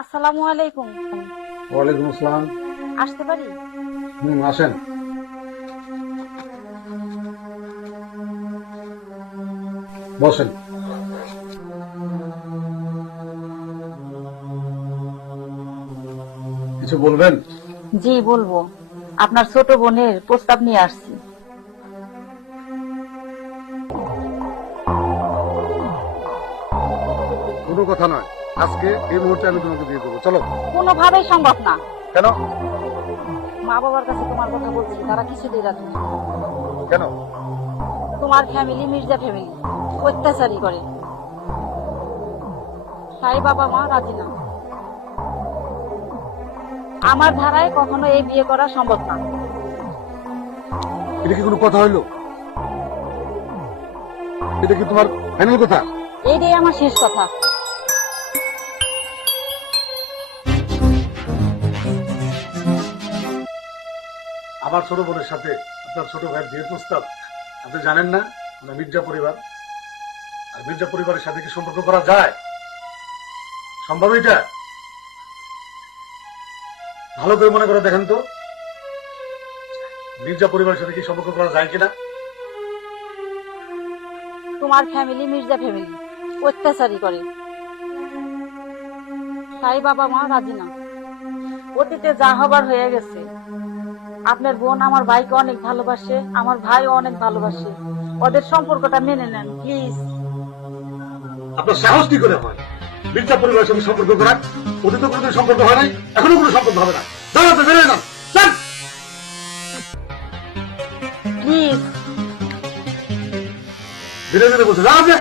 আসসালামু আলাইকুম। ওয়ালাইকুম আসসালাম। আসতে পারি? আসেন। বসেন। কিছু বলবেন? জি বলবো। আপনার ছোট বোনের প্রস্তাব নিয়ে আসছি। কোনো কথা নয়, আজকে এই মুহূর্তে আমি তোমাকে বিয়ে করবো। চলো। কোনোভাবেই সম্ভব না। কেন? মা বাবার কাছে তোমার কথা বলছি, তারা কিছুতেই রাজি না। কেন? তোমার ফ্যামিলি মির্জা ফ্যামিলি অত্যাচারী করে, তাই বাবা মা রাজি না। আমার ধারায় কখনো এই বিয়ে করা সম্ভব না। এটা কি কোনো কথা হইলো? এটা কি তোমার ফাইনাল কথা? এইটাই আমার শেষ কথা। আমার ছোট বোনের সাথে আপনার ছোট ভাইয়ের বিয়ের প্রস্তাব আপনি জানেন না? আমরা মির্জা পরিবার, আর মির্জা পরিবারের সাথে কি সম্পর্ক করা যায়? সম্ভব এটা? ভালো করে মনে করে দেখেন তো, মির্জা পরিবারের সাথে কি সম্পর্ক করা যায় কিনা? তোমার ফ্যামিলি মির্জা ফ্যামিলি অত্যাচারী করে, তাই বাবা মা রাজি না। অতীতে যা হবার হয়ে গেছে। আপনার বোন আমার ভাইকে অনেক ভালোবাসে, আমার ভাইও অনেক ভালোবাসে। ওদের সম্পর্কটা মেনে নেন প্লিজ। আপনার সাহস কি করে হয় মির্জা পরিবারের সঙ্গে সম্পর্ক করার? ওদের তো কোনোদিন সম্পর্ক হয় নাই, এখনো কোনো সম্পর্ক হবে না। দাঁড়াতে বেরিয়ে যান। প্লিজ। ধীরে ধীরে বলছে, দাঁড়াতে।